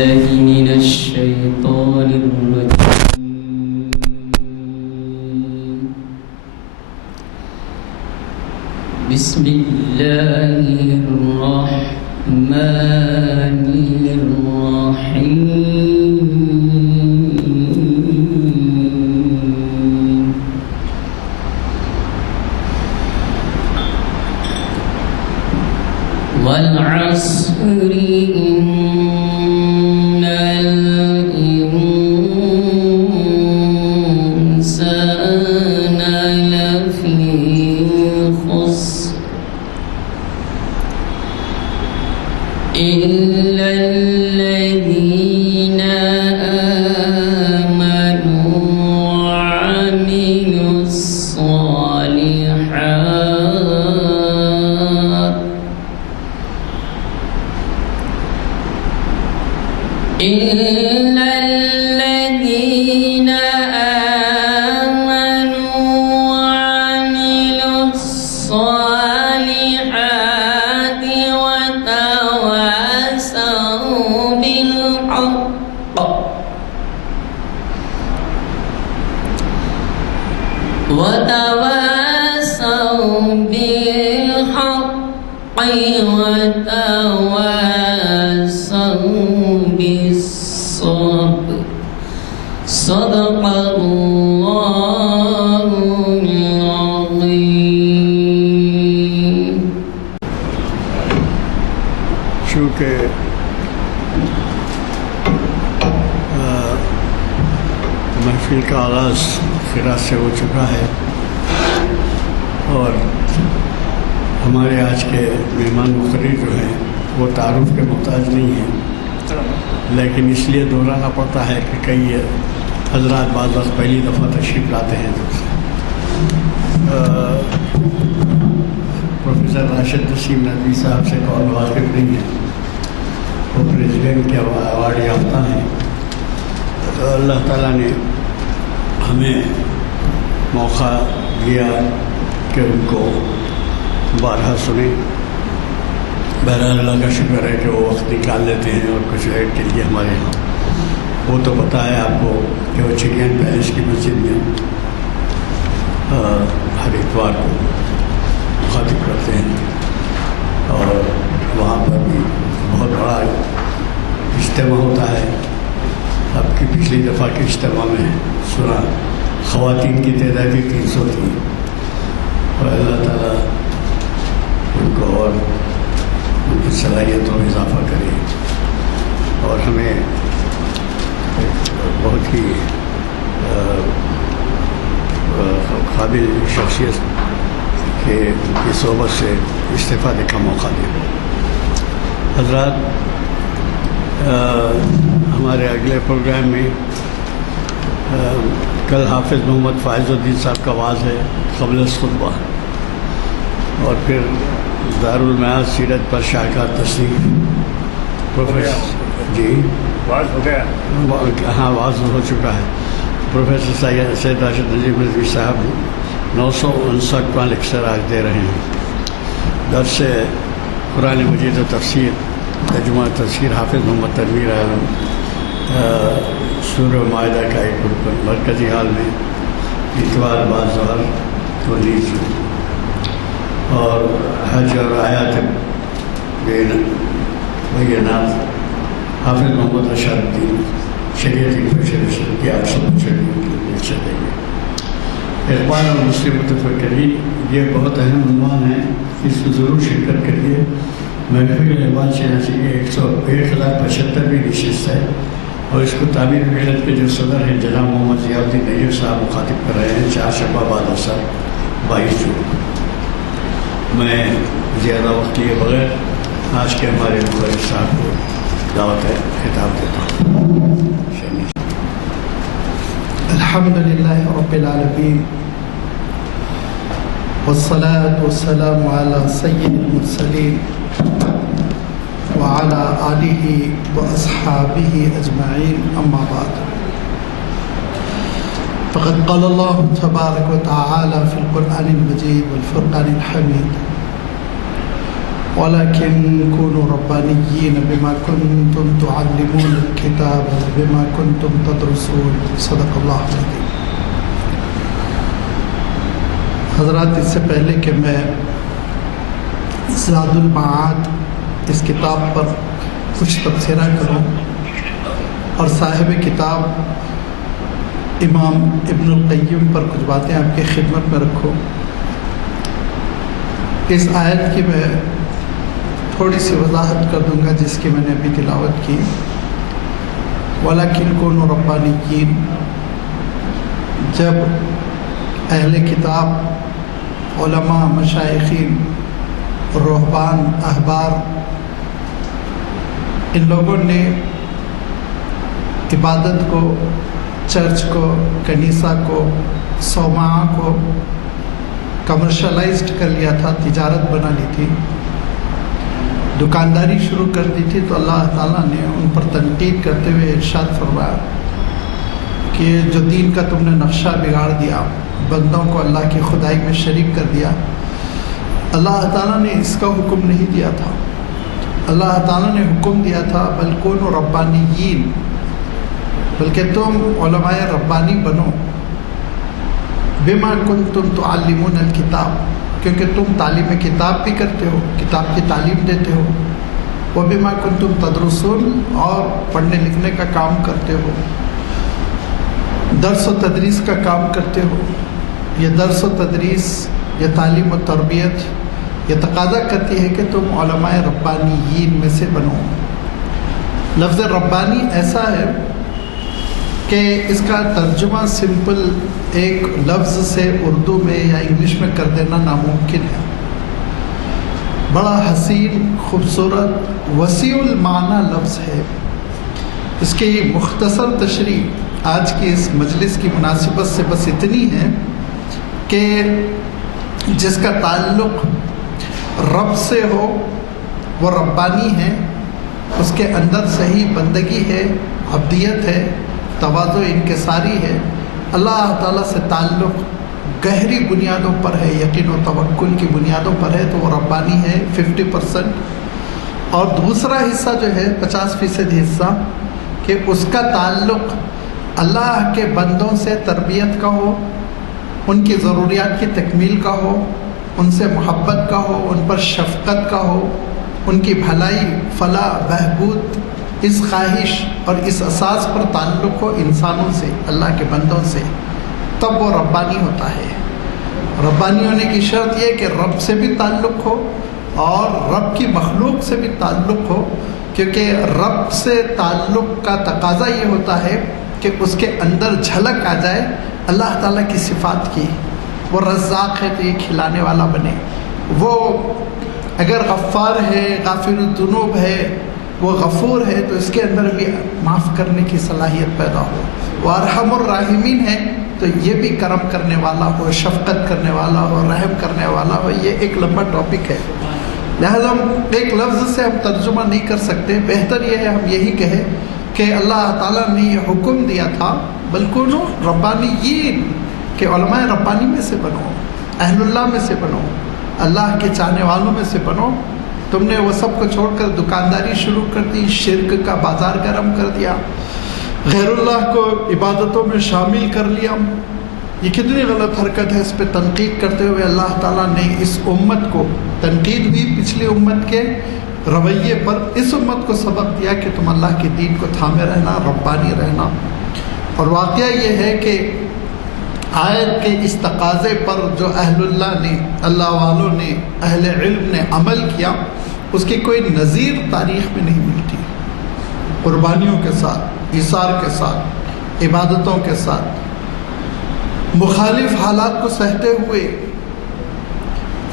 من الشيطان الرجيم. بسم الله الرحمن الرحيم. والعصر إن الإنسان لفي خسر إلا الذين آمنوا وعملوا الصالحات إلا الذين آمنوا وعملوا الصالحات وتواصوا بالحق وتواصوا بالصبر. صدق الله العظيم. چونکہ محفل کا آغاز قراءت سے ہو چکا ہے اور ہمارے آج کے مہمان مقرر جو ہیں وہ تعارف کے محتاج نہیں ہیں، لیکن اس لیے دہرانا پڑتا ہے کہ کئی حضرات بعض وقت پہلی دفعہ تشریف لاتے ہیں. پروفیسر راشد نسیم ندوی صاحب سے کون واقف نہیں ہے، وہ پریزیڈنٹ کے ایوارڈ یافتہ ہیں. اللہ تعالیٰ نے ہمیں موقع دیا کہ ان کو بارہا سنیں. بہرحال اللہ کا شکر ہے کہ وہ وقت نکال لیتے ہیں اور کچھ ایڈ کے لیے ہمارے یہاں. وہ تو پتہ ہے آپ کو کہ وہ چکین پیلس کی مسجد میں ہر اتوار کو مخاطب کرتے ہیں اور وہاں پر بھی بہت بڑا اجتماع ہوتا ہے. اب کی پچھلی دفعہ کے اجتماع میں سنا خواتین کی تعداد 300 تھی اور اللہ تعالیٰ ان کو اور ان کی صلاحیتوں میں اضافہ کرے اور ہمیں بہت ہی قابل شخصیت کے ان کی صحبت سے استفادے کا موقع دے. حضرات، ہمارے اگلے پروگرام میں کل حافظ محمد فائز الدین صاحب کا واعظ ہے قبل الخطبہ، اور پھر دارالمیعاد سیرت پر شاہکار تصنیف پروفیسر جی واعظ ہو گیا. ہاں واعظ ہو چکا ہے. پروفیسر سید راشد نسیم ندوی صاحب 959واں لیکچر آج دے رہے ہیں. درس قرآن مجید و تفسیر ترجمہ تفسیر حافظ محمد تنویر عالم سورہ معاہدہ کا ایک رکن مرکزی حال میں اتوار بعد ظہر کو لیجیے، اور حج اور آیات بینات حافظ محمد رشاد الدین شریعت انفیشن کی آپ سب سے دیں گے. اخبار اور مسلم متفکرین، یہ بہت اہم عنوان ہے، اس کو ضرور شرکت کریے. محفل احباب چنانچہ کی 1075ویں نشست ہے اور اس کو تعمیر ملت کے جو صدر ہیں جناب محمد ضیاء الدین نیب صاحب مخاطب کر رہے ہیں 4 شبہ بعد اثر 22 جون. میں زیادہ وقت لیے بغیر آج کے ہمارے مدرس صاحب کو دعوت خطاب دیتا ہوں. الحمد للہ رب العالمین والصلاة والسلام على سید المرسلین وعلى آلہ واصحابہ اجمعین. اما بعد، فقد قال الله تبارك وتعالى في القرآن المجيد والفرقان الحميد: ولكن كونوا ربانيين بما كنتم تعلمون الكتاب بما كنتم تدرسون صدق اللہ العظیم۔ حضرات، اس سے پہلے کہ میں زاد المعاد اس کتاب پر کچھ تبصرہ کروں اور صاحب کتاب امام ابن القیم پر کچھ باتیں آپ کی خدمت میں رکھوں، اس آیت کی میں تھوڑی سی وضاحت کر دوں گا جس کی میں نے ابھی تلاوت کی۔ وَلَكِنْ كُونُوا رَبَّانِيِّينَ، جب اہل کتاب، علماء، مشائخین، رہبان، احبار، ان لوگوں نے عبادت کو، چرچ کو، کنیسہ کو، صومعہ کو کمرشلائزڈ کر لیا تھا، تجارت بنا لی تھی، دکانداری شروع کر دی تھی، تو اللہ تعالیٰ نے ان پر تنقید کرتے ہوئے ارشاد فرمایا کہ جو دین کا تم نے نقشہ بگاڑ دیا، بندوں کو اللہ کی خدائی میں شریک کر دیا، اللہ تعالیٰ نے اس کا حکم نہیں دیا تھا۔ اللہ تعالیٰ نے حکم دیا تھا بل کونوا ربانیین، بلکہ تم علماء ربانی بنو، بما کنتم تعلمون الکتاب، کیونکہ تم تعلیم کتاب بھی کرتے ہو، کتاب کی تعلیم دیتے ہو، وبما کنتم تدرسون، اور پڑھنے لکھنے کا کام کرتے ہو، درس و تدریس کا کام کرتے ہو۔ یہ درس و تدریس، یہ تعلیم و تربیت، یہ تقاضا کرتی ہے کہ تم علماء ربانیین میں سے بنو۔ لفظ ربانی ایسا ہے کہ اس کا ترجمہ سمپل ایک لفظ سے اردو میں یا انگلش میں کر دینا ناممکن ہے۔ بڑا حسین، خوبصورت، وسیع المعنی لفظ ہے۔ اس کی مختصر تشریح آج کی اس مجلس کی مناسبت سے بس اتنی ہے کہ جس کا تعلق رب سے ہو وہ ربانی ہے، اس کے اندر صحیح بندگی ہے، عبدیت ہے، تواضع انکساری ہے، اللہ تعالیٰ سے تعلق گہری بنیادوں پر ہے، یقین و توکل کی بنیادوں پر ہے، تو وہ ربانی ہے 50%۔ اور دوسرا حصہ جو ہے 50% حصہ، کہ اس کا تعلق اللہ کے بندوں سے تربیت کا ہو، ان کی ضروریات کی تکمیل کا ہو، ان سے محبت کا ہو، ان پر شفقت کا ہو، ان کی بھلائی، فلاح، بہبود، اس خواہش اور اس اساس پر تعلق ہو انسانوں سے، اللہ کے بندوں سے، تب وہ ربانی ہوتا ہے۔ ربانی ہونے کی شرط یہ کہ رب سے بھی تعلق ہو اور رب کی مخلوق سے بھی تعلق ہو، کیونکہ رب سے تعلق کا تقاضا یہ ہوتا ہے کہ اس کے اندر جھلک آ جائے اللہ تعالیٰ کی صفات کی۔ وہ رزاق ہے تو یہ کھلانے والا بنے، وہ اگر غفار ہے، غافر الذنوب ہے، وہ غفور ہے تو اس کے اندر بھی معاف کرنے کی صلاحیت پیدا ہو، وہ ارحم الراحمین ہے تو یہ بھی کرم کرنے والا ہو، شفقت کرنے والا ہو، رحم کرنے والا ہو۔ یہ ایک لمبا ٹاپک ہے، لہذا ہم ایک لفظ سے ہم ترجمہ نہیں کر سکتے۔ بہتر یہ ہے ہم یہی کہیں کہ اللہ تعالیٰ نے یہ حکم دیا تھا بل کونوا ربانیین، کہ علماء ربانی میں سے بنو، اہل اللہ میں سے بنو، اللہ کے چاہنے والوں میں سے بنو۔ تم نے وہ سب کو چھوڑ کر دکانداری شروع کر دی، شرک کا بازار گرم کر دیا، غیر اللہ کو عبادتوں میں شامل کر لیا۔ یہ کتنی غلط حرکت ہے۔ اس پہ تنقید کرتے ہوئے اللہ تعالیٰ نے اس امت کو، تنقید ہوئی پچھلی امت کے رویے پر، اس امت کو سبق دیا کہ تم اللہ کے دین کو تھامے رہنا، ربانی رہنا۔ اور واقعہ یہ ہے کہ آیت کے اس تقاضے پر جو اہل اللہ نے، اللہ والوں نے، اہل علم نے عمل کیا، اس کی کوئی نظیر تاریخ میں نہیں ملتی۔ قربانیوں کے ساتھ، ایثار کے ساتھ، عبادتوں کے ساتھ، مخالف حالات کو سہتے ہوئے،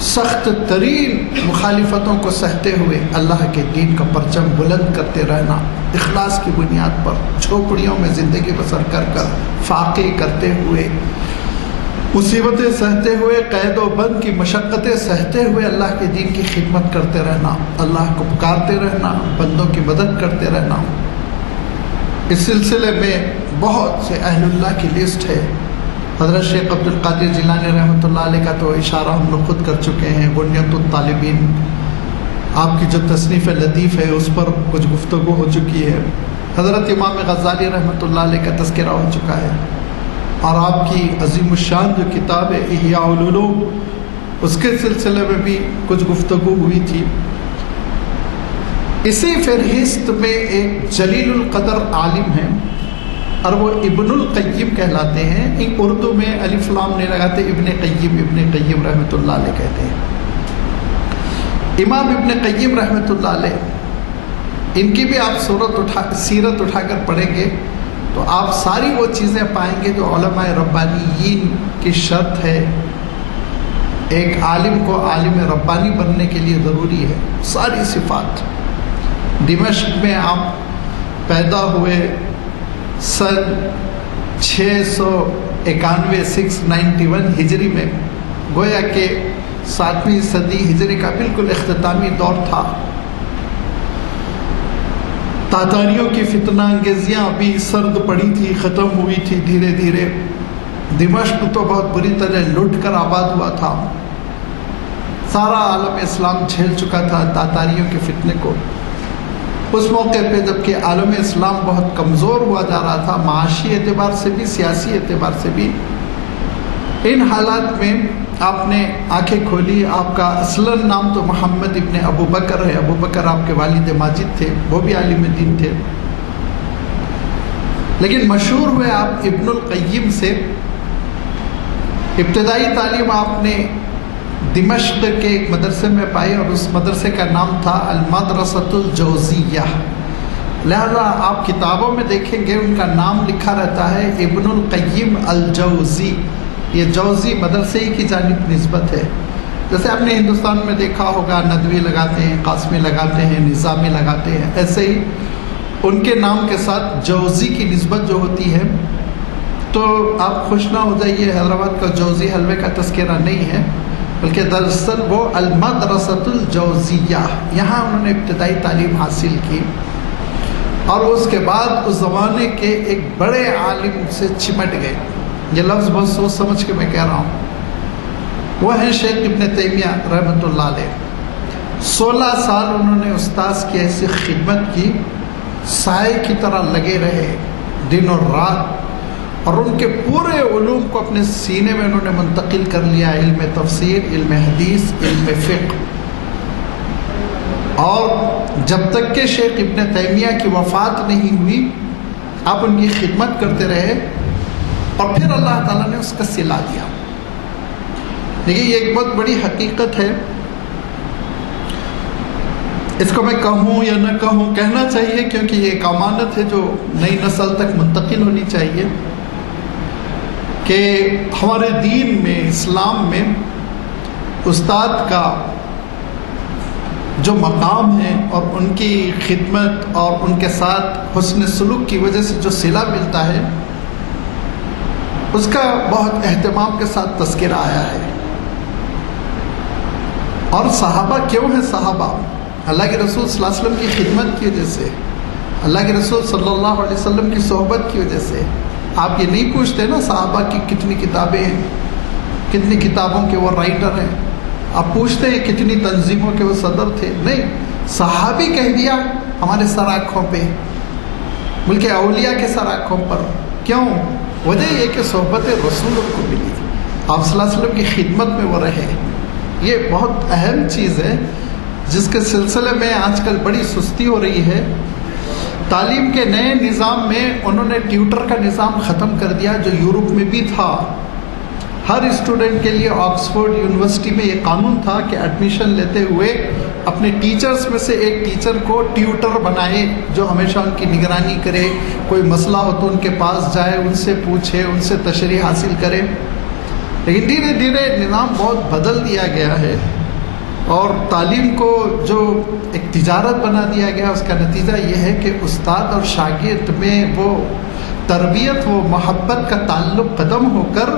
سخت ترین مخالفتوں کو سہتے ہوئے اللہ کے دین کا پرچم بلند کرتے رہنا، اخلاص کی بنیاد پر جھوپڑیوں میں زندگی بسر کر کر، فاقے کرتے ہوئے، مصیبتیں سہتے ہوئے، قید و بند کی مشقتیں سہتے ہوئے اللہ کے دین کی خدمت کرتے رہنا، اللہ کو پکارتے رہنا، بندوں کی مدد کرتے رہنا۔ اس سلسلے میں بہت سے اہل اللہ کی لسٹ ہے۔ حضرت شیخ عبد القادر جیلانی رحمۃ اللہ علیہ کا تو اشارہ ہم لوگ خود کر چکے ہیں، بنیت الطالبین، آپ کی جو تصنیف لطیف ہے اس پر کچھ گفتگو ہو چکی ہے. حضرت امام غزالی رحمۃ اللہ علیہ کا تذکرہ ہو چکا ہے، اور آپ کی عظیم الشان جو کتاب ہے احیاء العلوم، اس کے سلسلے میں بھی کچھ گفتگو ہوئی تھی. اسی فہرست میں ایک جلیل القدر عالم ہیں اور وہ ابن القیم کہلاتے ہیں. ان اردو میں الف لام نہیں لگاتے، ابن قیم رحمۃ اللہ علیہ کہتے ہیں. امام ابن قیم رحمۃ اللہ علیہ، ان کی بھی آپ سیرت اٹھا کر پڑھیں گے تو آپ ساری وہ چیزیں پائیں گے جو علماء ربانیین کی شرط ہے ایک عالم کو عالم ربانی بننے کے لیے ضروری ہے. ساری صفات. دمشق میں آپ پیدا ہوئے سن 691 691 ہجری میں، گویا کہ 7ویں صدی ہجری کا بالکل اختتامی دور تھا. تاتاریوں کی فتنہ انگیزیاں ابھی سرد پڑی تھی، ختم ہوئی تھی دھیرے دھیرے. دمشق تو بہت بری طرح لٹ کر آباد ہوا تھا. سارا عالم اسلام جھیل چکا تھا تاتاریوں کے فتنے کو. اس موقع پہ جب کہ عالم اسلام بہت کمزور ہوا جا رہا تھا، معاشی اعتبار سے بھی، سیاسی اعتبار سے بھی، ان حالات میں آپ نے آنکھیں کھولی. آپ کا اصلاً نام تو محمد ابن ابو بکر ہے. ابو بکر آپ کے والد ماجد تھے، وہ بھی عالم دین تھے، لیکن مشہور ہوئے آپ ابن القیم سے. ابتدائی تعلیم آپ نے دمشق کے ایک مدرسے میں پائی اور اس مدرسے کا نام تھا المدرسۃ الجوزیہ. لہذا آپ کتابوں میں دیکھیں گے ان کا نام لکھا رہتا ہے ابن القیم الجوزی. یہ جوزی مدرسے ہی کی جانب نسبت ہے. جیسے آپ نے ہندوستان میں دیکھا ہوگا ندوی لگاتے ہیں، قاسمی لگاتے ہیں، نظامی لگاتے ہیں، ایسے ہی ان کے نام کے ساتھ جوزی کی نسبت جو ہوتی ہے. تو آپ خوش نہ ہو جائیے، حیدرآباد کا جوزی حلوے کا تذکرہ نہیں ہے، بلکہ دراصل وہ المدرسۃ الجوزیہ، یہاں انہوں نے ابتدائی تعلیم حاصل کی. اور اس کے بعد اس زمانے کے ایک بڑے عالم سے چمٹ گئے. یہ لفظ بہت سوچ سمجھ کے میں کہہ رہا ہوں. وہ ہیں شیخ ابن تیمیہ رحمۃ اللہ علیہ. 16 سال انہوں نے استاذ کی ایسی خدمت کی، سائے کی طرح لگے رہے دن اور رات، اور ان کے پورے علوم کو اپنے سینے میں انہوں نے منتقل کر لیا. علم تفسیر، علم حدیث، علم فقہ. اور جب تک کہ شیخ ابن تیمیہ کی وفات نہیں ہوئی آپ ان کی خدمت کرتے رہے، اور پھر اللہ تعالیٰ نے اس کا صلہ دیا. دیکھیے یہ ایک بہت بڑی حقیقت ہے. اس کو میں کہوں یا نہ کہوں، کہنا چاہیے کیونکہ یہ ایک امانت ہے جو نئی نسل تک منتقل ہونی چاہیے کہ ہمارے دین میں، اسلام میں استاد کا جو مقام ہے اور ان کی خدمت اور ان کے ساتھ حسن سلوک کی وجہ سے جو صلہ ملتا ہے، اس کا بہت اہتمام کے ساتھ تذکرہ آیا ہے. اور صحابہ کیوں ہیں صحابہ؟ اللہ کے رسول صلی اللہ علیہ وسلم کی خدمت کی وجہ سے، اللہ کے رسول صلی اللہ علیہ وسلم کی صحبت کی وجہ سے. آپ یہ نہیں پوچھتے نا صحابہ کی کتنی کتابیں ہیں، کتنی کتابوں کے وہ رائٹر ہیں. آپ پوچھتے ہیں کتنی تنظیموں کے وہ صدر تھے؟ نہیں، صحابی کہہ دیا ہمارے سر آنکھوں پہ، بلکہ اولیاء کے سر آنکھوں پر. کیوں؟ وجہ یہ کہ صحبت رسول کو ملی، آپ صلی اللہ علیہ وسلم کی خدمت میں وہ رہے. یہ بہت اہم چیز ہے جس کے سلسلے میں آج کل بڑی سستی ہو رہی ہے. تعلیم کے نئے نظام میں انہوں نے ٹیوٹر کا نظام ختم کر دیا جو یورپ میں بھی تھا. ہر اسٹوڈنٹ کے لیے آکسفورڈ یونیورسٹی میں یہ قانون تھا کہ ایڈمیشن لیتے ہوئے اپنے ٹیچرز میں سے ایک ٹیچر کو ٹیوٹر بنائے جو ہمیشہ ان کی نگرانی کرے، کوئی مسئلہ ہو تو ان کے پاس جائے، ان سے پوچھے، ان سے تشریح حاصل کرے. لیکن دھیرے دھیرے نظام بہت بدل دیا گیا ہے اور تعلیم کو جو ایک تجارت بنا دیا گیا، اس کا نتیجہ یہ ہے کہ استاد اور شاگرد میں وہ تربیت، وہ محبت کا تعلق ختم ہو کر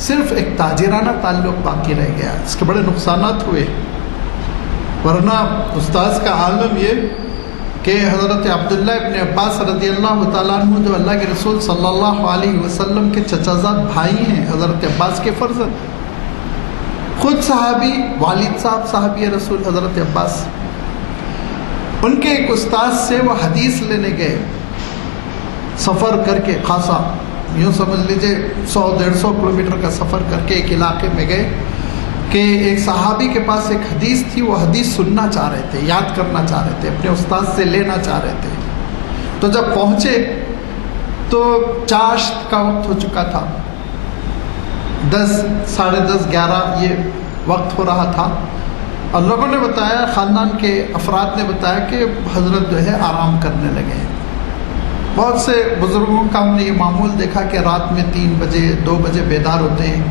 صرف ایک تاجرانہ تعلق باقی رہ گیا. اس کے بڑے نقصانات ہوئے. ورنہ استاذ کا عالم یہ کہ حضرت عبداللہ ابن عباس رضی اللہ تعالیٰ عنہ جو اللہ کے رسول صلی اللہ علیہ وسلم کے چچازاد بھائی ہیں، حضرت عباس کے فرزند، خود صحابی، والد صاحب صحابی رسول حضرت عباس. ان کے ایک استاد سے وہ حدیث لینے گئے، سفر کر کے خاصا، یوں سمجھ لیجئے 100-150 کلومیٹر کا سفر کر کے ایک علاقے میں گئے کہ ایک صحابی کے پاس ایک حدیث تھی، وہ حدیث سننا چاہ رہے تھے، یاد کرنا چاہ رہے تھے، اپنے استاد سے لینا چاہ رہے تھے۔ تو جب پہنچے تو چاشت کا وقت ہو چکا تھا، 10 ساڑھے 10 11 یہ وقت ہو رہا تھا، اور لوگوں نے بتایا، خاندان کے افراد نے بتایا کہ حضرت جو ہے آرام کرنے لگے ہیں۔ بہت سے بزرگوں کا ہم نے یہ معمول دیکھا کہ رات میں 3 بجے 2 بجے بیدار ہوتے ہیں،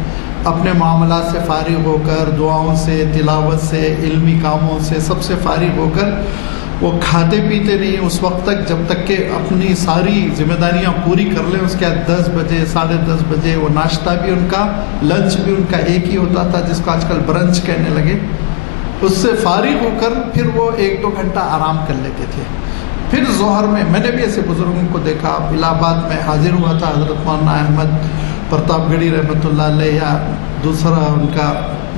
اپنے معاملات سے فارغ ہو کر، دعاؤں سے، تلاوت سے، علمی کاموں سے، سب سے فارغ ہو کر وہ کھاتے پیتے نہیں اس وقت تک جب تک کہ اپنی ساری ذمہ داریاں پوری کر لیں۔ اس کے بعد 10 بجے 10:30 بجے وہ ناشتہ بھی ان کا، لنچ بھی ان کا ایک ہی ہوتا تھا، جس کو آج کل برنچ کہنے لگے۔ اس سے فارغ ہو کر پھر وہ 1-2 گھنٹہ آرام کر لیتے تھے۔ پھر ظہر میں نے بھی ایسے بزرگوں کو دیکھا، الہ آباد میں حاضر ہوا تھا حضرت مولانا احمد پرتاپ گڑھی رحمۃ اللہ علیہ، یا دوسرا ان کا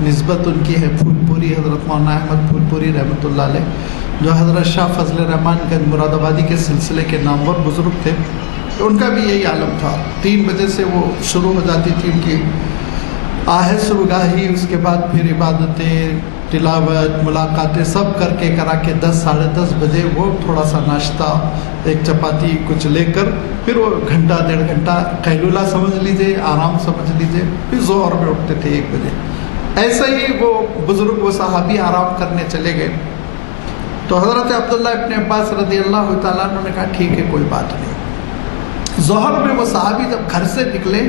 نسبت ان کی ہے پھول پوری، حضرت مولانا احمد پھول پوری رحمۃ اللہ علیہ، جو حضرت شاہ فضل الرحمان گنج مراد آبادی کے سلسلے کے نامور بزرگ تھے۔ ان کا بھی یہی عالم تھا، 3 بجے سے وہ شروع ہو جاتی تھی ان کی آہ صبحگاہی، اس کے بعد پھر عبادتیں، تلاوت، ملاقاتیں سب کر کے کرا کے 10 ساڑھے 10 بجے وہ تھوڑا سا ناشتہ، ایک چپاتی کچھ لے کر پھر وہ گھنٹہ 1.5 گھنٹہ قیلولہ سمجھ لیجیے، آرام سمجھ لیجیے، پھر ظہر میں اٹھتے تھے 1 بجے۔ ایسا ہی وہ بزرگ، وہ صحابی آرام کرنے چلے گئے تو حضرت عبداللہ ابن عباس رضی اللہ تعالیٰ عنہ نے کہا ٹھیک ہے کوئی بات نہیں۔ ظہر میں وہ صحابی جب گھر سے نکلے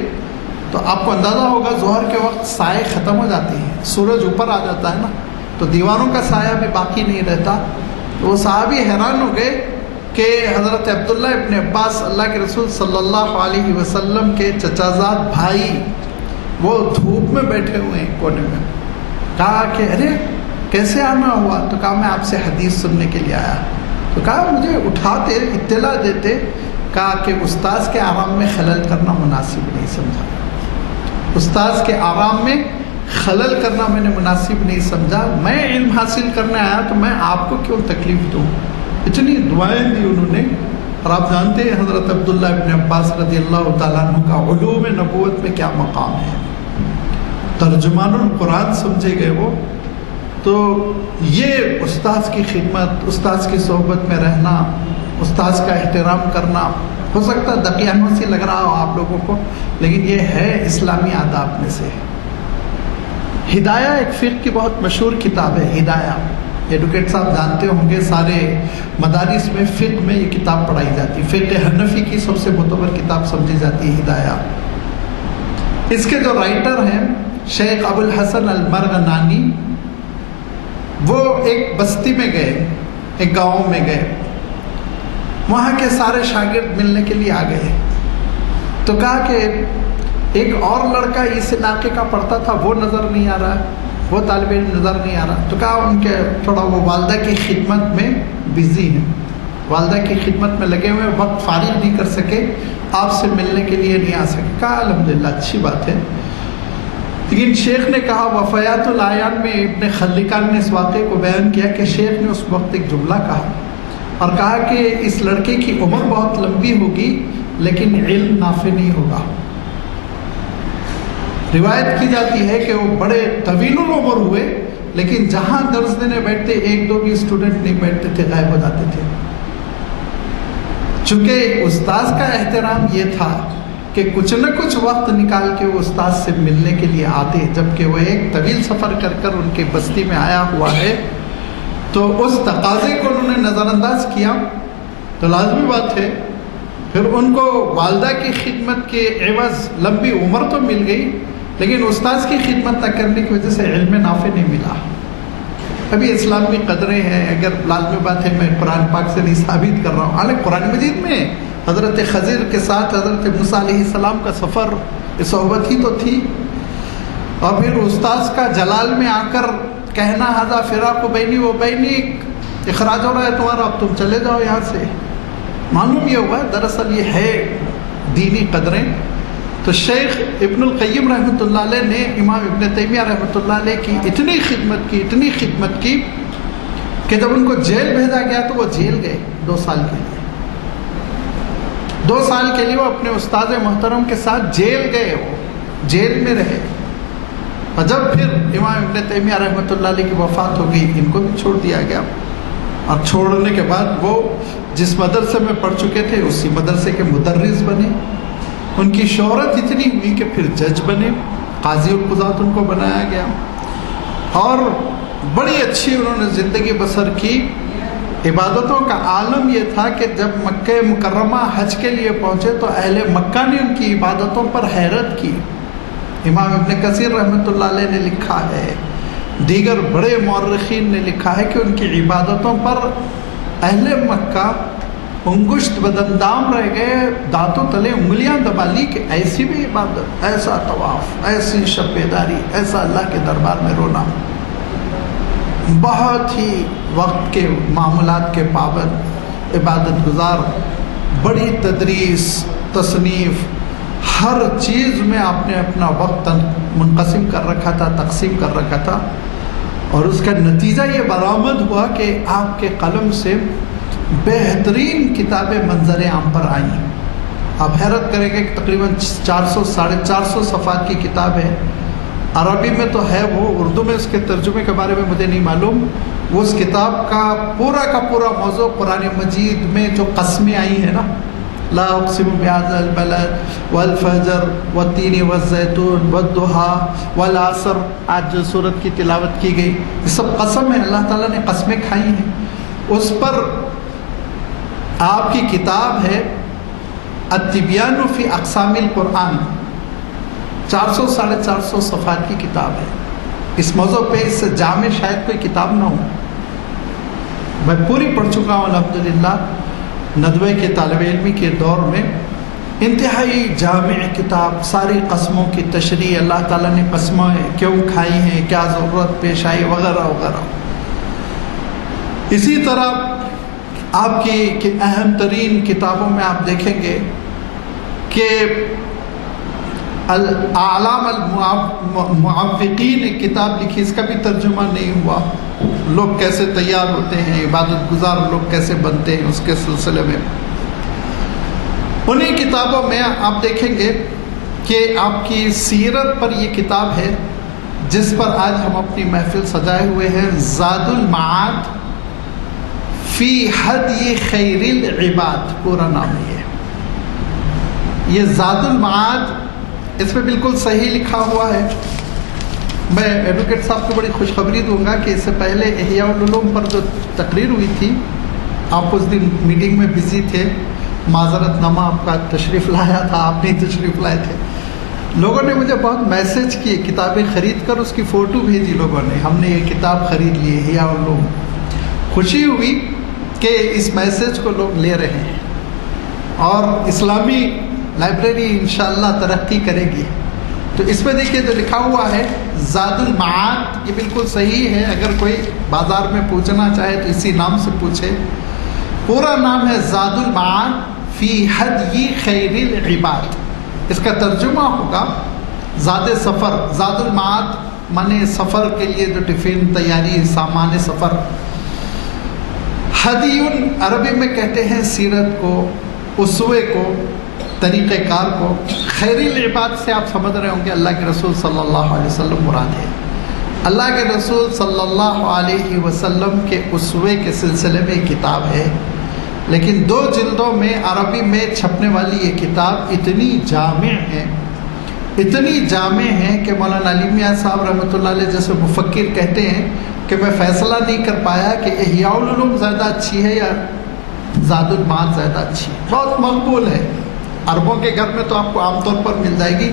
تو آپ کو اندازہ ہوگا ظہر کے وقت سائے ختم ہو جاتے ہیں، سورج اوپر آ جاتا ہے نا، تو دیواروں کا سایہ بھی باقی نہیں رہتا۔ تو وہ صحابی حیران ہو گئے کہ حضرت عبداللہ ابن عباس اللہ کے رسول صلی اللہ علیہ وسلم کے چچازاد بھائی وہ دھوپ میں بیٹھے ہوئے ہیں کونے میں۔ کہا کہ ارے کیسے آنا ہوا؟ تو کہا میں آپ سے حدیث سننے کے لیے آیا۔ تو کہا مجھے اٹھاتے، اطلاع دیتے۔ کہا کہ استاذ کے آرام میں خلل کرنا مناسب نہیں سمجھا، استاذ کے آرام میں خلل کرنا میں نے مناسب نہیں سمجھا، میں علم حاصل کرنے آیا تو میں آپ کو کیوں تکلیف دوں۔ اتنی دعائیں دی انہوں نے۔ اور آپ جانتے ہیں حضرت عبداللہ ابن عباس رضی اللہ تعالیٰ عنہ کا علوم نبوت میں کیا مقام ہے، ترجمان القرآن سمجھے گئے وہ۔ تو یہ استاذ کی خدمت، استاذ کی صحبت میں رہنا، استاذ کا احترام کرنا، ہو سکتا ہے دقیانوں سے لگ رہا ہو آپ لوگوں کو، لیکن یہ ہے اسلامی آداب میں سے۔ ہدایہ ایک فقہ کی بہت مشہور کتاب ہے، ہدایہ، ایڈوکیٹ صاحب جانتے ہوں گے، سارے مدارس میں فقہ میں یہ کتاب پڑھائی جاتی ہے، فقہ حنفی کی سب سے معتبر کتاب سمجھی جاتی ہے ہدایہ۔ اس کے جو رائٹر ہیں شیخ ابو الحسن المرغنانی، وہ ایک بستی میں گئے، ایک گاؤں میں گئے، وہاں کے سارے شاگرد ملنے کے لیے آ گئے۔ تو کہا کہ ایک اور لڑکا اس علاقے کا پڑھتا تھا، وہ نظر نہیں آ رہا، وہ طالب علم نظر نہیں آ رہا۔ تو کہا ان کے تھوڑا وہ والدہ کی خدمت میں بزی ہیں، والدہ کی خدمت میں لگے ہوئے، وقت فارغ نہیں کر سکے، آپ سے ملنے کے لیے نہیں آ سکے۔ کہا الحمدللہ اچھی بات ہے۔ لیکن شیخ نے کہا، وفیات العیان میں ابن خلکان نے اس واقعے کو بیان کیا کہ شیخ نے اس وقت ایک جملہ کہا اور کہا کہ اس لڑکے کی عمر بہت لمبی ہوگی لیکن علم نافع نہیں ہوگا۔ روایت کی جاتی ہے کہ وہ بڑے طویل العمر ہوئے لیکن جہاں درس دینے بیٹھتے 1-2 بھی اسٹوڈنٹ نہیں بیٹھتے تھے، غائب ہو جاتے تھے۔ چونکہ استاذ کا احترام یہ تھا کہ کچھ نہ کچھ وقت نکال کے وہ استاد سے ملنے کے لیے آتے، جبکہ وہ ایک طویل سفر کر کر ان کے بستی میں آیا ہوا ہے، تو اس تقاضے کو انہوں نے نظر انداز کیا تو لازمی بات ہے پھر ان کو والدہ کی خدمت کے عوض لمبی عمر تو مل گئی، لیکن استاذ کی خدمت نہ کرنے کی وجہ سے علم نافع نہیں ملا۔ ابھی اسلامی قدریں ہیں، اگر لازمی بات ہے میں قرآن پاک سے نہیں ثابت کر رہا ہوں، حالانکہ قرآن مجید میں حضرت خضر کے ساتھ حضرت موسیٰ علیہ السلام کا سفر، صحبت ہی تو تھی، اور پھر استاذ کا جلال میں آ کر کہنا ھذا فراق بینی و بینک، اخراج ہو رہا ہے تمہارا، اب تم چلے جاؤ یہاں سے۔ معلوم یہ ہوا دراصل یہ ہے دینی قدریں۔ تو شیخ ابن القیم رحمۃ اللہ علیہ نے امام ابن تیمیہ رحمۃ اللہ علیہ کی اتنی خدمت کی کہ جب ان کو جیل بھیجا گیا تو وہ جیل گئے 2 سال کے لیے. 2 سال کے لیے وہ اپنے استاد محترم کے ساتھ جیل گئے، وہ جیل میں رہے. اور جب پھر امام ابن تیمیہ رحمۃ اللہ علیہ کی وفات ہو گئی، ان کو بھی چھوڑ دیا گیا. اور چھوڑنے کے بعد وہ جس مدرسے میں پڑھ چکے تھے اسی مدرسے کے مدرس بنے. ان کی شہرت اتنی ہوئی کہ پھر جج بنے، قاضی القضات ان کو بنایا گیا. اور بڑی اچھی انہوں نے زندگی بسر کی. عبادتوں کا عالم یہ تھا کہ جب مکہ مکرمہ حج کے لیے پہنچے تو اہل مکہ نے ان کی عبادتوں پر حیرت کی. امام ابن کثیر رحمۃ اللہ علیہ نے لکھا ہے، دیگر بڑے مورخین نے لکھا ہے کہ ان کی عبادتوں پر اہل مکہ انگشت بدندام رہ گئے، دانتوں تلے انگلیاں دبا لی کہ ایسی بھی عبادت، ایسا طواف، ایسی شب بیداری، ایسا اللہ کے دربار میں رونا. بہت ہی وقت کے معاملات کے پابند، عبادت گزار، بڑی تدریس، تصنیف، ہر چیز میں آپ نے اپنا وقت منقسم کر رکھا تھا، تقسیم کر رکھا تھا. اور اس کا نتیجہ یہ برآمد ہوا کہ آپ کے قلم سے بہترین کتابیں منظر عام پر آئیں. آپ حیرت کریں گے کہ تقریباً 400-450 صفحات کی کتاب ہے. عربی میں تو ہے وہ، اردو میں اس کے ترجمے کے بارے میں مجھے نہیں معلوم. وہ اس کتاب کا پورا موضوع قرآن مجید میں جو قسمیں آئی ہیں نا، لا اقسم بهذا البلد والفجر والتین والزیتون والضحى والعصر، آج جو سورت کی تلاوت کی گئی، یہ سب قسم ہے، اللہ تعالیٰ نے قسمیں کھائی ہیں. اس پر آپ کی کتاب ہے التبیان فی اقسام القرآن، 400-450 صفحات کی کتاب ہے. اس موضوع پہ اس سے جامع شاید کوئی کتاب نہ ہو. میں پوری پڑھ چکا ہوں الحمدللہ. ندوے کے طالب علمی کے دور میں انتہائی جامع کتاب، ساری قسموں کی تشریح، اللہ تعالیٰ نے قسمیں کیوں کھائی ہیں، کیا ضرورت پیش آئی، وغیرہ وغیرہ. اسی طرح آپ کی اہم ترین کتابوں میں آپ دیکھیں گے کہ اعلام المعوقین ایک کتاب لکھی، اس کا بھی ترجمہ نہیں ہوا. لوگ کیسے تیار ہوتے ہیں، عبادت گزار لوگ کیسے بنتے ہیں، اس کے سلسلے میں انہیں کتابوں میں آپ دیکھیں گے کہ آپ کی سیرت پر یہ کتاب ہے جس پر آج ہم اپنی محفل سجائے ہوئے ہیں. زاد المعاد فی ہدی خیر العباد پورا نام ہے. یہ زاد المعاد، اس میں بالکل صحیح لکھا ہوا ہے. میں ایڈوکیٹ صاحب کو بڑی خوشخبری دوں گا کہ اس سے پہلے احیاء العلوم پر جو تقریر ہوئی تھی، آپ اس دن میٹنگ میں بزی تھے، معذرت نامہ آپ کا تشریف لایا تھا، آپ نہیں تشریف لائے تھے. لوگوں نے مجھے بہت میسج کیے، کتابیں خرید کر اس کی فوٹو بھیجی لوگوں نے، ہم نے یہ کتاب خرید لی احیاء العلوم. خوشی ہوئی کہ اس میسج کو لوگ لے رہے ہیں اور اسلامی لائبریری انشاءاللہ ترقی کرے گی. تو اس میں دیکھیے جو لکھا ہوا ہے زاد المعاد، یہ بالکل صحیح ہے. اگر کوئی بازار میں پوچھنا چاہے تو اسی نام سے پوچھے. پورا نام ہے زاد المعاد فی ہدی خیر العباد. اس کا ترجمہ ہوگا زاد سفر. زاد المعاد مانے سفر کے لیے جو ٹفن تیاری، سامان سفر. ہدیون عربی میں کہتے ہیں سیرت کو، اسوے کو، طریقہ کار کو. خیر العباد سے آپ سمجھ رہے ہوں کہ اللہ کے رسول صلی اللہ علیہ وسلم مراد ہے. اللہ کے رسول صلی اللہ علیہ وسلم کے اسوے کے سلسلے میں یہ کتاب ہے. لیکن 2 جلدوں میں عربی میں چھپنے والی یہ کتاب اتنی جامع ہے، اتنی جامع ہے کہ مولانا علی میاں صاحب رحمۃ اللہ علیہ جیسے مفکر کہتے ہیں کہ میں فیصلہ نہیں کر پایا کہ احیاء العلوم زیادہ اچھی ہے یا زاد المعاد زیادہ اچھی ہے. بہت مقبول ہے. عربوں کے گھر میں تو آپ کو عام طور پر مل جائے گی.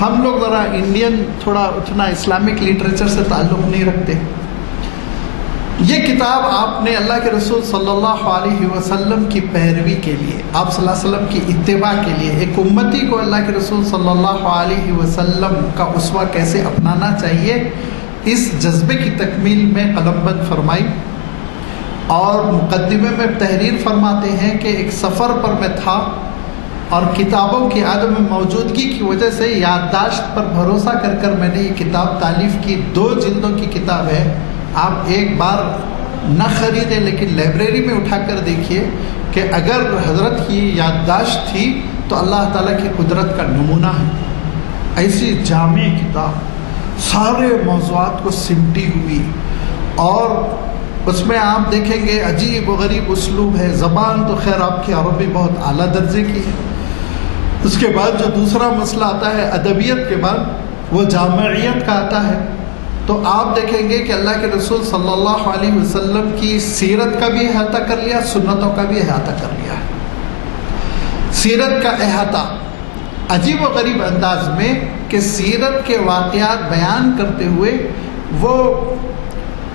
ہم لوگ ذرا انڈین تھوڑا اتنا اسلامک لٹریچر سے تعلق نہیں رکھتے. یہ کتاب آپ نے اللہ کے رسول صلی اللہ علیہ وسلم کی پیروی کے لیے، آپ صلی اللہ علیہ وسلم کی اتباع کے لیے، ایک امتی کو اللہ کے رسول صلی اللہ علیہ وسلم کا اسوہ کیسے اپنانا چاہیے، اس جذبے کی تکمیل میں قلم بند فرمائی. اور مقدمے میں تحریر فرماتے ہیں کہ ایک سفر پر میں تھا اور کتابوں کی عدم موجودگی کی وجہ سے یادداشت پر بھروسہ کر کر میں نے یہ کتاب تالیف کی. 2 جلدوں کی کتاب ہے. آپ ایک بار نہ خریدیں، لیکن لائبریری میں اٹھا کر دیکھیے کہ اگر حضرت کی یادداشت تھی تو اللہ تعالیٰ کی قدرت کا نمونہ ہے۔ ایسی جامع کتاب، سارے موضوعات کو سمٹی ہوئی، اور اس میں آپ دیکھیں گے عجیب و غریب اسلوب ہے۔ زبان تو خیر آپ کی عربی بہت اعلیٰ درجے کی ہے۔ اس کے بعد جو دوسرا مسئلہ آتا ہے ادبیت کے بعد، وہ جامعیت کا آتا ہے۔ تو آپ دیکھیں گے کہ اللہ کے رسول صلی اللہ علیہ وسلم کی سیرت کا بھی احاطہ کر لیا، سنتوں کا بھی احاطہ کر لیا۔ سیرت کا احاطہ عجیب و غریب انداز میں کہ سیرت کے واقعات بیان کرتے ہوئے وہ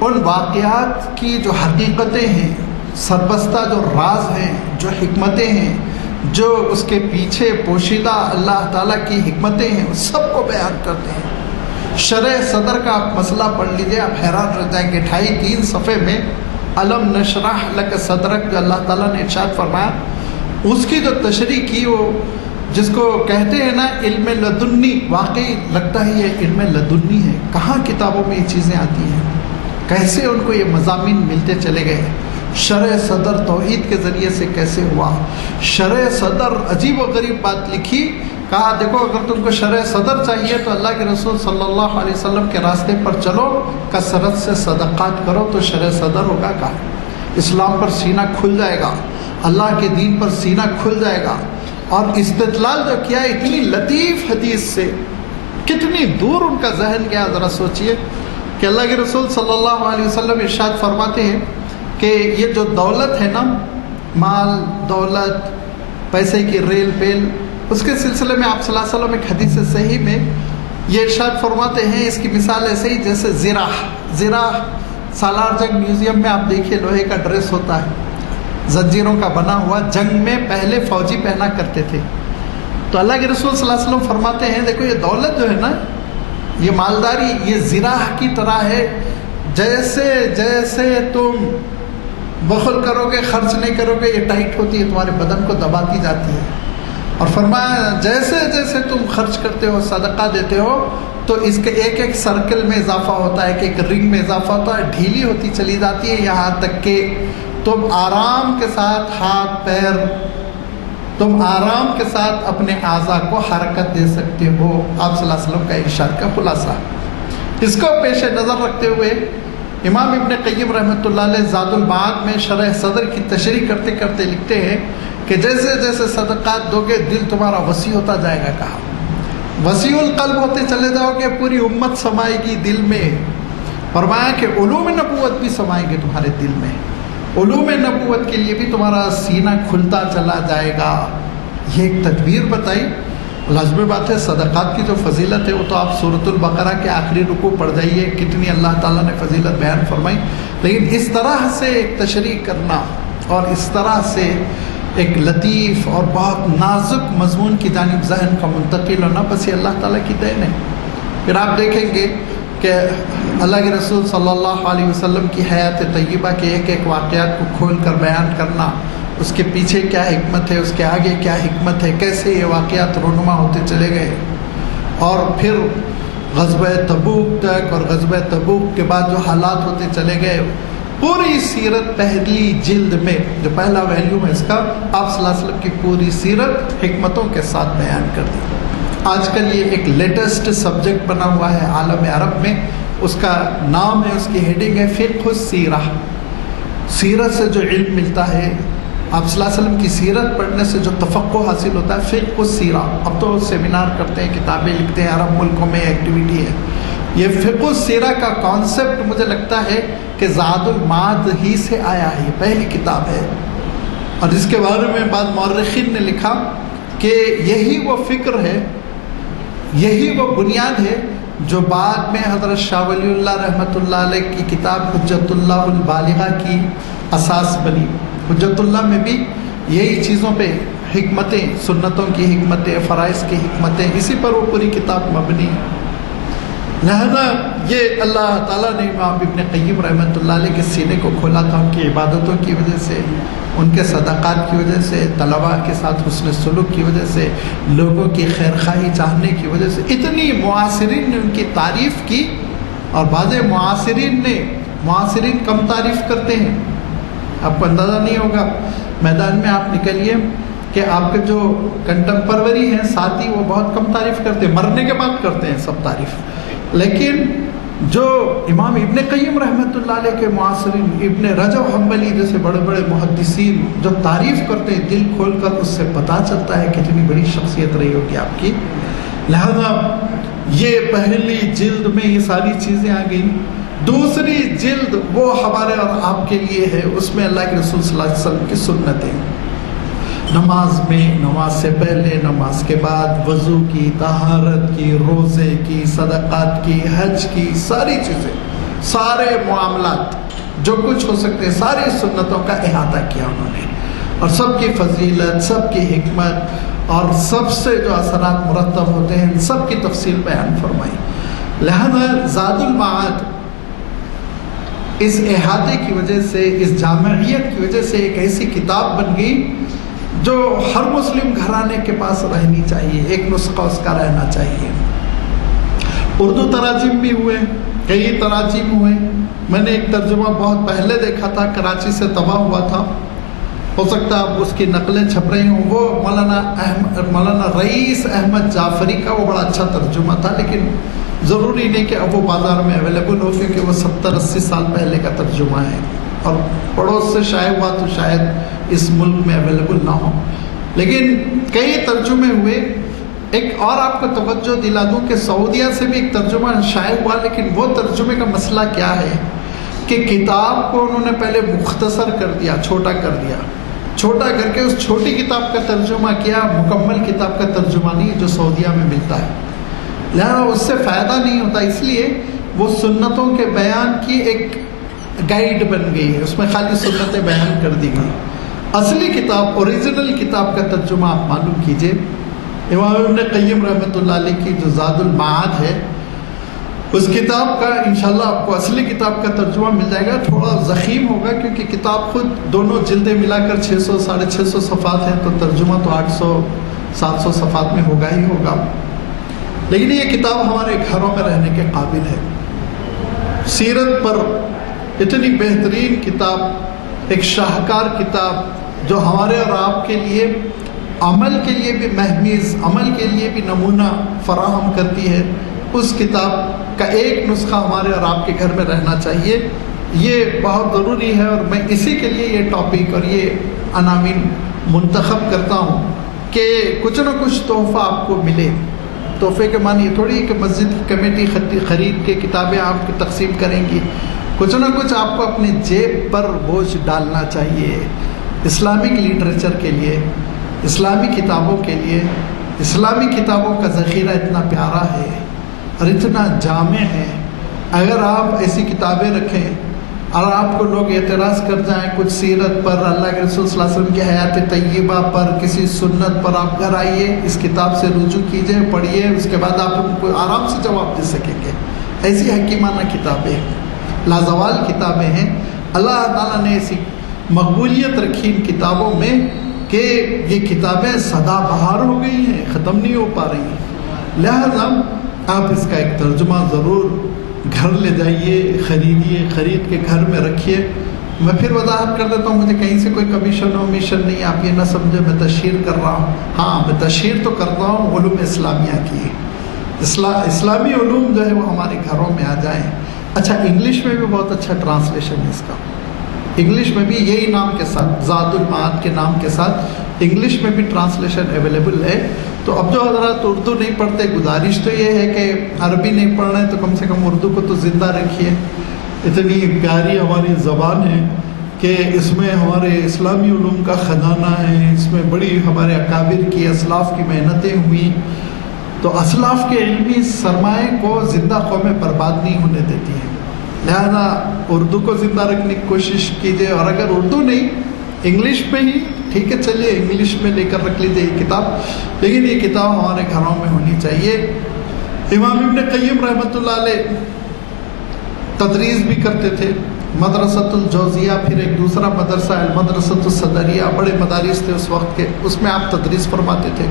ان واقعات کی جو حقیقتیں ہیں، سربستہ جو راز ہیں، جو حکمتیں ہیں، جو اس کے پیچھے پوشیدہ اللہ تعالیٰ کی حکمتیں ہیں، اس سب کو بیان کرتے ہیں۔ شرح صدر کا آپ مسئلہ پڑھ لیجئے، آپ حیران رہ جائیں گے۔ 2.5-3 صفحے میں الم نشرح لک صدرک جو اللہ تعالیٰ نے ارشاد فرمایا، اس کی جو تشریح کی، وہ جس کو کہتے ہیں نا علم لدنی، واقعی لگتا ہے یہ علم لدنی ہے۔ کہاں کتابوں میں یہ چیزیں آتی ہیں، کیسے ان کو یہ مضامین ملتے چلے گئے۔ شرح صدر توحید کے ذریعے سے کیسے ہوا۔ شرح صدر عجیب و غریب بات لکھی، کہا دیکھو اگر تم کو شرح صدر چاہیے تو اللہ کے رسول صلی اللہ علیہ وسلم کے راستے پر چلو، کثرت سے صدقات کرو تو شرح صدر ہوگا۔ کہا اسلام پر سینہ کھل جائے گا، اللہ کے دین پر سینہ کھل جائے گا۔ اور استدلال جو کیا اتنی لطیف حدیث سے، کتنی دور ان کا ذہن گیا، ذرا سوچئے کہ اللہ کے رسول صلی اللہ علیہ وسلم ارشاد فرماتے ہیں کہ یہ جو دولت ہے نا، مال دولت، پیسے کی ریل پیل، اس کے سلسلے میں آپ صلی اللہ علیہ وسلم ایک حدیث صحیح میں یہ ارشاد فرماتے ہیں، اس کی مثال ایسے ہی جیسے زرہ سالار جنگ میوزیم میں آپ دیکھیے لوہے کا ڈریس ہوتا ہے، زنجیروں کا بنا ہوا، جنگ میں پہلے فوجی پہنا کرتے تھے۔ تو اللہ کے رسول صلی اللہ علیہ وسلم فرماتے ہیں دیکھو یہ دولت جو ہے نا، یہ مالداری، یہ زرہ کی طرح ہے، جیسے جیسے تم بخل کرو گے، خرچ نہیں کرو گے، یہ ٹائٹ ہوتی ہے، تمہارے بدن کو دباتی جاتی ہے۔ اور فرمایا جیسے جیسے تم خرچ کرتے ہو، صدقہ دیتے ہو، تو اس کے ایک ایک سرکل میں اضافہ ہوتا ہے، ایک رنگ میں اضافہ ہوتا ہے، ڈھیلی ہوتی چلی جاتی ہے، یہاں تک کہ تم آرام کے ساتھ ہاتھ پیر، تم آرام کے ساتھ اپنے اعضاء کو حرکت دے سکتے ہو۔ آپ صلی اللہ علیہ وسلم کا ارشاد کا خلاصہ۔ اس کو پیش نظر رکھتے ہوئے امام ابن قیم رحمۃ اللہ علیہ زاد المعاد میں شرح صدر کی تشریح کرتے کرتے لکھتے ہیں کہ جیسے جیسے صدقات دو گے دل تمہارا وسیع ہوتا جائے گا۔ کہا وسیع القلب ہوتے چلے جاؤ گے، پوری امت سمائے گی دل میں۔ فرمایا کہ علوم نبوت بھی سمائیں گے تمہارے دل میں، علوم نبوت کے لیے بھی تمہارا سینہ کھلتا چلا جائے گا۔ یہ ایک تدبیر بتائی۔ لازمی بات ہے صدقات کی جو فضیلت ہے وہ تو آپ سورۃ البقرہ کے آخری رکوع پڑھ جائیے، کتنی اللہ تعالیٰ نے فضیلت بیان فرمائی۔ لیکن اس طرح سے ایک تشریح کرنا اور اس طرح سے ایک لطیف اور بہت نازک مضمون کی جانب ذہن کا منتقل ہونا، بس یہ اللہ تعالیٰ کی دین ہے۔ پھر آپ دیکھیں گے کہ اللہ کے رسول صلی اللہ علیہ وسلم کی حیات طیبہ کے ایک ایک واقعات کو کھول کر بیان کرنا، اس کے پیچھے کیا حکمت ہے، اس کے آگے کیا حکمت ہے، کیسے یہ واقعات رونما ہوتے چلے گئے۔ اور پھر غزوہ تبوک تک اور غزوہ تبوک کے بعد جو حالات ہوتے چلے گئے، پوری سیرت پہلی جلد میں جو پہلا ویلیوم ہے اس کا، آپ صلی اللہ علیہ وسلم کی پوری سیرت حکمتوں کے ساتھ بیان کر دی۔ آج کل یہ ایک لیٹسٹ سبجیکٹ بنا ہوا ہے عالم عرب میں، اس کا نام ہے، اس کی ہیڈنگ ہے فقہ السیرہ۔ سیرت سے جو علم ملتا ہے، آپ صلی اللہ علیہ وسلم کی سیرت پڑھنے سے جو تفقہ حاصل ہوتا ہے، فقہ السیرہ۔ اب تو سیمینار کرتے ہیں، کتابیں لکھتے ہیں، عرب ملکوں میں ایکٹیویٹی ہے۔ یہ فقہ السیرہ کا کانسیپٹ مجھے لگتا ہے کہ زاد المعاد ہی سے آیا ہے، یہ پہلی کتاب ہے۔ اور اس کے بارے میں بعض مورخین نے لکھا کہ یہی وہ فکر ہے، یہی وہ بنیاد ہے جو بعد میں حضرت شاہ ولی اللہ رحمۃ اللہ علیہ کی کتاب حجت اللہ البالغہ کی اساس بنی۔ حجت اللہ میں بھی یہی چیزوں پہ حکمتیں، سنتوں کی حکمتیں، فرائض کی حکمتیں، اسی پر وہ پوری کتاب مبنی ہے۔ لہذا یہ اللہ تعالیٰ نے امام ابن قیم رحمۃ اللہ علیہ کے سینے کو کھولا تھا، ان کی عبادتوں کی وجہ سے، ان کے صدقات کی وجہ سے، طلباء کے ساتھ حسن سلوک کی وجہ سے، لوگوں کی خیر خواہی چاہنے کی وجہ سے۔ اتنی معاصرین نے ان کی تعریف کی، اور بعض معاصرین نے معاصرین کم تعریف کرتے ہیں. آپ کو اندازہ نہیں ہوگا، میدان میں آپ نکلیے کہ آپ کے جو کنٹمپروری ہیں ساتھی وہ بہت کم تعریف کرتے ہیں، مرنے کے بعد کرتے ہیں سب تعریف. لیکن جو امام ابن قیم رحمۃ اللہ علیہ کے معاصرین، ابن رجب حنبلی جیسے بڑے بڑے محدثین جو تعریف کرتے ہیں دل کھول کر، اس سے پتہ چلتا ہے کتنی بڑی شخصیت رہی ہوگی آپ کی. لہذا یہ پہلی جلد میں یہ ساری چیزیں آ گئیں. دوسری جلد وہ ہمارے اور آپ کے لیے ہے، اس میں اللہ کے رسول صلی اللہ علیہ وسلم کی سنتیں، نماز میں، نماز سے پہلے، نماز کے بعد، وضو کی، طہارت کی، روزے کی، صدقات کی، حج کی، ساری چیزیں، سارے معاملات جو کچھ ہو سکتے ہیں، ساری سنتوں کا احاطہ کیا انہوں نے، اور سب کی فضیلت، سب کی حکمت اور سب سے جو اثرات مرتب ہوتے ہیں، سب کی تفصیل بیان فرمائی. لہذا زاد المعاد اس احاطے کی وجہ سے، اس جامعیت کی وجہ سے ایک ایسی کتاب بن گئی جو ہر مسلم گھرانے کے پاس رہنی چاہیے، ایک نسخہ اس کا رہنا چاہیے. اردو تراجم بھی ہوئے، کئی تراجم ہوئے. میں نے ایک ترجمہ بہت پہلے دیکھا تھا، کراچی سے طبع ہوا تھا، ہو سکتا ہے اب اس کی نقلیں چھپ رہی ہوں. وہ مولانا رئیس احمد جعفری کا وہ بڑا اچھا ترجمہ تھا، لیکن ضروری نہیں کہ اب وہ بازار میں اویلیبل ہو، کیونکہ وہ 70-80 سال پہلے کا ترجمہ ہے اور پڑوس سے شائع ہوا تو شاید اس ملک میں اویلیبل نہ ہو. لیکن کئی ترجمے ہوئے. ایک اور آپ کو توجہ دلا دوں کہ سعودیہ سے بھی ایک ترجمہ شائع ہوا، لیکن وہ ترجمے کا مسئلہ کیا ہے کہ کتاب کو انہوں نے پہلے مختصر کر دیا، چھوٹا کر دیا، چھوٹا کر کے اس چھوٹی کتاب کا ترجمہ کیا، مکمل کتاب کا ترجمہ نہیں جو سعودیہ میں ملتا ہے. لہذا اس سے فائدہ نہیں ہوتا، اس لیے وہ سنتوں کے بیان کی ایک گائیڈ بن گئی ہے، اس میں خالی سنتیں بیان کر دی گئی. اصلی کتاب، اوریجنل کتاب کا ترجمہ آپ معلوم کیجئے. امام ابن قیم رحمۃ اللہ علیہ کی جو زاد المعاد ہے، اس کتاب کا انشاءاللہ آپ کو اصلی کتاب کا ترجمہ مل جائے گا. تھوڑا ضخیم ہوگا کیونکہ کتاب خود دونوں جلدیں ملا کر 600-650 صفحات ہیں، تو ترجمہ تو 800-700 صفحات میں ہوگا ہی ہوگا. لیکن یہ کتاب ہمارے گھروں میں رہنے کے قابل ہے. سیرت پر اتنی بہترین کتاب، ایک شاہکار کتاب جو ہمارے اور آپ کے لیے عمل کے لیے بھی مہمیز، عمل کے لیے بھی نمونہ فراہم کرتی ہے. اس کتاب کا ایک نسخہ ہمارے اور آپ کے گھر میں رہنا چاہیے. یہ بہت ضروری ہے، اور میں اسی کے لیے یہ ٹاپک اور یہ عناوین منتخب کرتا ہوں کہ کچھ نہ کچھ تحفہ آپ کو ملے. تحفے کے معنی یہ تھوڑی کہ مسجد کی کمیٹی خرید کے کتابیں آپ کی تقسیم کریں گی. کچھ نہ کچھ آپ کو اپنے جیب پر بوجھ ڈالنا چاہیے. اسلامک لٹریچر کے لیے، اسلامی کتابوں کے لیے. اسلامی کتابوں کا ذخیرہ اتنا پیارا ہے اور اتنا جامع ہے. اگر آپ ایسی کتابیں رکھیں اور آپ کو لوگ اعتراض کر جائیں کچھ سیرت پر، اللہ کے رسول صلی اللہ علیہ وسلم کی حیات طیبہ پر، کسی سنت پر، آپ گھر آئیے، اس کتاب سے رجوع کیجئے، پڑھیے، اس کے بعد آپ ان کو آرام سے جواب دے سکیں گے. ایسی حکیمانہ کتابیں، لازوال کتابیں ہیں. اللہ تعالیٰ نے ایسی مقبولیت رکھی ان کتابوں میں کہ یہ کتابیں سدا بہار ہو گئی ہیں، ختم نہیں ہو پا رہی ہیں. لہذا آپ اس کا ایک ترجمہ ضرور گھر لے جائیے، خریدیے، خرید کے گھر میں رکھیے. میں پھر وضاحت کر دیتا ہوں، مجھے کہیں سے کوئی کمیشن و میشن نہیں، آپ یہ نہ سمجھے میں تشہیر کر رہا ہوں. ہاں، میں تشہیر تو کرتا ہوں علوم اسلامیہ کی. اسلامی علوم جو ہے وہ ہمارے گھروں میں آ جائیں. اچھا، انگلش میں بھی بہت اچھا ٹرانسلیشن ہے اس کا. انگلش میں بھی یہی نام کے ساتھ، زاد المعاد کے نام کے ساتھ انگلش میں بھی ٹرانسلیشن اویلیبل ہے. تو اب جو حضرات اردو نہیں پڑھتے، گزارش تو یہ ہے کہ عربی نہیں پڑھ رہے تو کم سے کم اردو کو تو زندہ رکھیے. اتنی پیاری ہماری زبان ہے کہ اس میں ہمارے اسلامی علوم کا خزانہ ہے، اس میں بڑی ہمارے اکابر کی، اسلاف کی محنتیں ہوئیں. تو اسلاف کے علمی سرمائے کو زندہ قومیں برباد نہیں ہونے دیتی ہیں. لہذا اردو کو زندہ رکھنے کی کوشش کیجیے، اور اگر اردو نہیں انگلش میں ہی ٹھیک ہے، چلیے انگلش میں لے کر رکھ لیجیے یہ کتاب، لیکن یہ کتاب ہمارے گھروں میں ہونی چاہیے. امام ابن قیم رحمۃ اللہ علیہ تدریس بھی کرتے تھے. مدرسۃ الجوزیہ، پھر ایک دوسرا مدرسہ المدرسۃ الصدریہ، بڑے مدارس تھے اس وقت کے، اس میں آپ تدریس فرماتے تھے.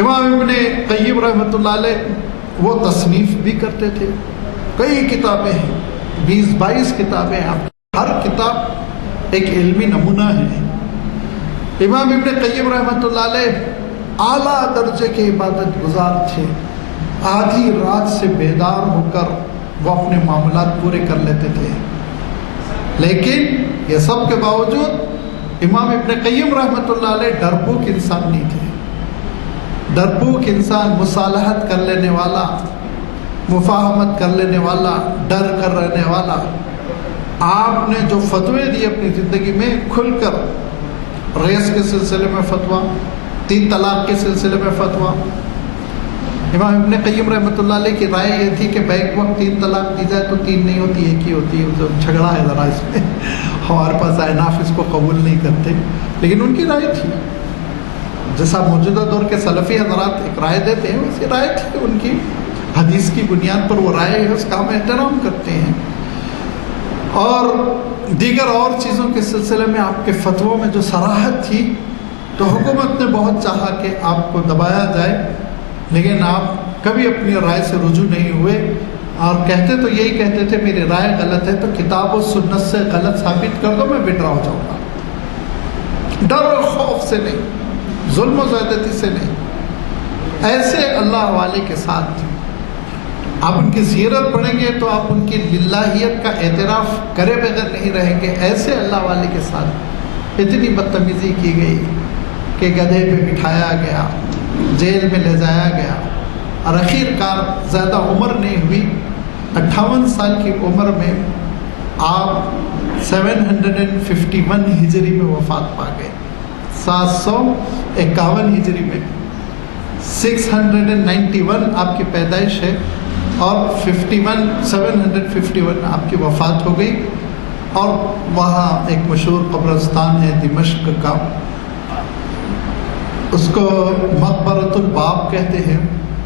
امام ابن قیم رحمۃ اللہ علیہ وہ تصنیف بھی کرتے تھے. کئی کتابیں ہیں 20-22 کتابیں آپ کی، ہر کتاب ایک علمی نمونہ ہے۔ امام ابن قیم رحمۃ اللہ علیہ اعلیٰ درجے کے عبادت گزار تھے، آدھی رات سے بیدار ہو کر وہ اپنے معاملات پورے کر لیتے تھے، لیکن یہ سب کے باوجود امام ابن قیم رحمۃ اللہ علیہ ڈرپوک انسان نہیں تھے۔ ڈرپوک انسان، مصالحت کر لینے والا، مفاہمت کر لینے والا، ڈر کر رہنے والا۔ آپ نے جو فتوے دیے اپنی زندگی میں، کھل کر ریس کے سلسلے میں فتویٰ، 3 طلاق کے سلسلے میں فتویٰ۔ امام ابن قیم رحمۃ اللہ علیہ کی رائے یہ تھی کہ بیک وقت 3 طلاق دی جائے تو 3 نہیں ہوتی، 1 ہی ہوتی ہے۔ جھگڑا ہے ذرا اس میں، ہمارے پاس احناف اس کو قبول نہیں کرتے، لیکن ان کی رائے تھی۔ جیسا موجودہ دور کے سلفی حضرات ایک رائے دیتے ہیں، ویسی رائے تھی ان کی، حدیث کی بنیاد پر وہ رائے ہے، اس کا ہم احترام کرتے ہیں۔ اور دیگر اور چیزوں کے سلسلے میں آپ کے فتووں میں جو صراحت تھی، تو حکومت نے بہت چاہا کہ آپ کو دبایا جائے، لیکن آپ کبھی اپنی رائے سے رجوع نہیں ہوئے، اور کہتے تو یہی کہتے تھے میری رائے غلط ہے تو کتاب و سنت سے غلط ثابت کر دو، میں وڈرا ہو جاؤں گا۔ ڈر اور خوف سے نہیں، ظلم و زیادتی سے نہیں، ایسے اللہ والے کے ساتھ آپ ان کی سیرت پڑھیں گے تو آپ ان کی للہیت کا اعتراف کرے بغیر نہیں رہیں گے۔ ایسے اللہ والے کے ساتھ اتنی بدتمیزی کی گئی کہ گدھے پہ بٹھایا گیا، جیل میں لے جایا گیا، اور آخر کار زیادہ عمر نہیں ہوئی، 58 سال کی عمر میں آپ 751 ہجری میں وفات پا گئے، 751 ہجری میں 691 آپ کی پیدائش ہے، اور 751 آپ کی وفات ہو گئی۔ اور وہاں ایک مشہور قبرستان ہے دمشق کا، اس کو مقبرۃ الباب کہتے ہیں،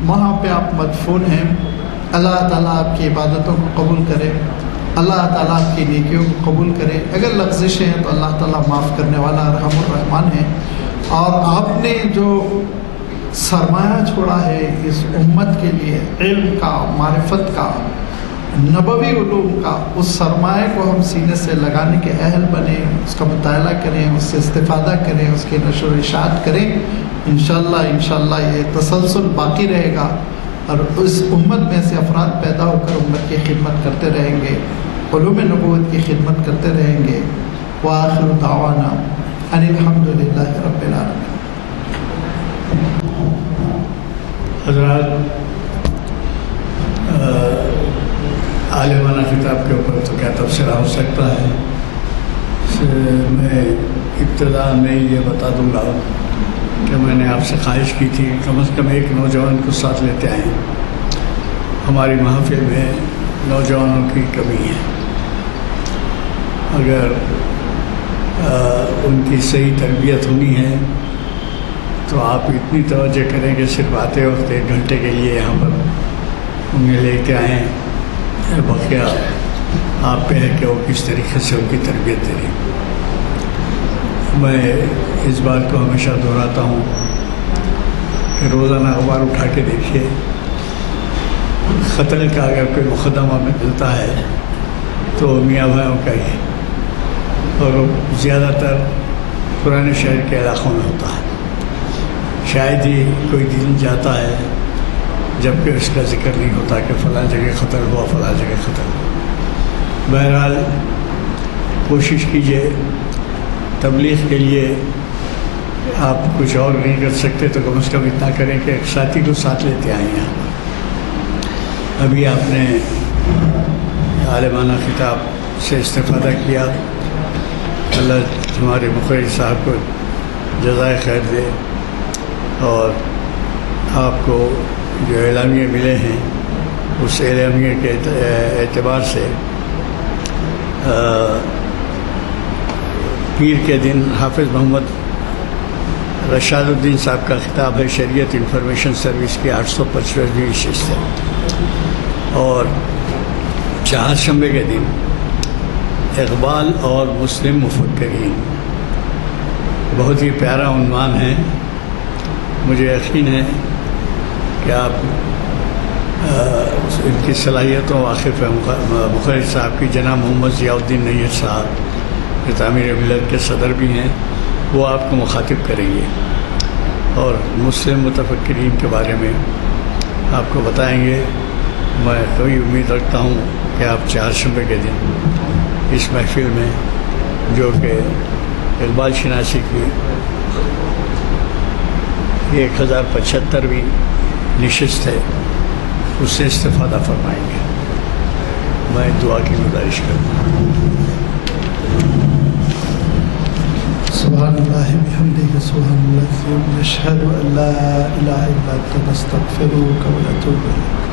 وہاں پہ آپ مدفون ہیں۔ اللہ تعالیٰ آپ کی عبادتوں کو قبول کرے، اللہ تعالیٰ آپ کی نیکیوں کو قبول کرے۔ اگر لغزشیں ہیں تو اللہ تعالیٰ معاف کرنے والا ارحم الرحمن ہے۔ اور آپ نے جو سرمایہ چھوڑا ہے اس امت کے لیے، علم کا، معرفت کا، نبوی علوم کا، اس سرمایہ کو ہم سینے سے لگانے کے اہل بنیں، اس کا مطالعہ کریں، اس سے استفادہ کریں، اس کی نشر و اشاعت کریں۔ انشاءاللہ یہ تسلسل باقی رہے گا، اور اس امت میں سے افراد پیدا ہو کر امت کی خدمت کرتے رہیں گے، علوم نبوت کی خدمت کرتے رہیں گے۔ وآخر دعوانا ان الحمدللہ رب العالمین۔ حضرات، عالمانہ خطاب کے اوپر تو کیا تبصرہ ہو سکتا ہے؟ میں ابتدا میں یہ بتا دوں گا کہ میں نے آپ سے خواہش کی تھی کم از کم ایک نوجوان کو ساتھ لیتے آئیں۔ ہماری محفل میں نوجوانوں کی کمی ہے، اگر ان کی صحیح تربیت ہونی ہے تو آپ اتنی توجہ کریں کہ صرف آتے وقت 1 گھنٹے کے لیے یہاں پر انہیں لے کے آئیں، بقیہ آپ پہ ہے کہ وہ کس طریقے سے ان کی تربیت دیں۔ میں اس بات کو ہمیشہ دہراتا ہوں کہ روزانہ اخبار اٹھا کے دیکھیے، قتل کا اگر کوئی مقدمہ میں ملتا ہے تو میاں بھائیوں کا ہی، اور زیادہ تر پرانے شہر کے علاقوں میں ہوتا ہے۔ شاید ہی کوئی دن جاتا ہے جب کہ اس کا ذکر نہیں ہوتا کہ فلاں جگہ قتل ہوا، فلاں جگہ قتل ہوا۔ بہرحال کوشش کیجیے، تبلیغ کے لیے آپ کچھ اور نہیں کر سکتے تو کم از کم اتنا کریں کہ ایک ساتھی کو ساتھ لیتے آئیں یہاں پر۔ ابھی آپ نے عالمانہ خطاب سے استفادہ کیا، اللہ ہمارے مقرر صاحب کو جزائے خیر دے، اور آپ کو جو اعلامیے ملے ہیں اس اعلامیے کے اعتبار سے پیر کے دن حافظ محمد رشاد الدین صاحب کا خطاب ہے، شریعت انفارمیشن سروس کی 855ویں نشست ہے، اور چہارشنبے کے دن اقبال اور مسلم مفکرین، بہت ہی پیارا عنوان ہے۔ مجھے یقین ہے کہ آپ ان کی صلاحیتوں واقف ہے مخرج صاحب کی جناب محمد ضیاء الدین نیت صاحب جو تعمیر ملت کے صدر بھی ہیں، وہ آپ کو مخاطب کریں گے اور مسلم متفکرین کے بارے میں آپ کو بتائیں گے۔ میں قوی امید رکھتا ہوں کہ آپ چہارشنبے کے دن اس محفل میں، جو کہ اقبال شناسی کی 1075ویں نشست ہے، اس سے استفادہ فرمائیں گے۔ میں دعا کی گزارش کرتا ہوں۔ سبحان اللہ بحمدہ سبحان اللہ نشہد ان لا الہ الا انت نستغفرک و نتوب الیک۔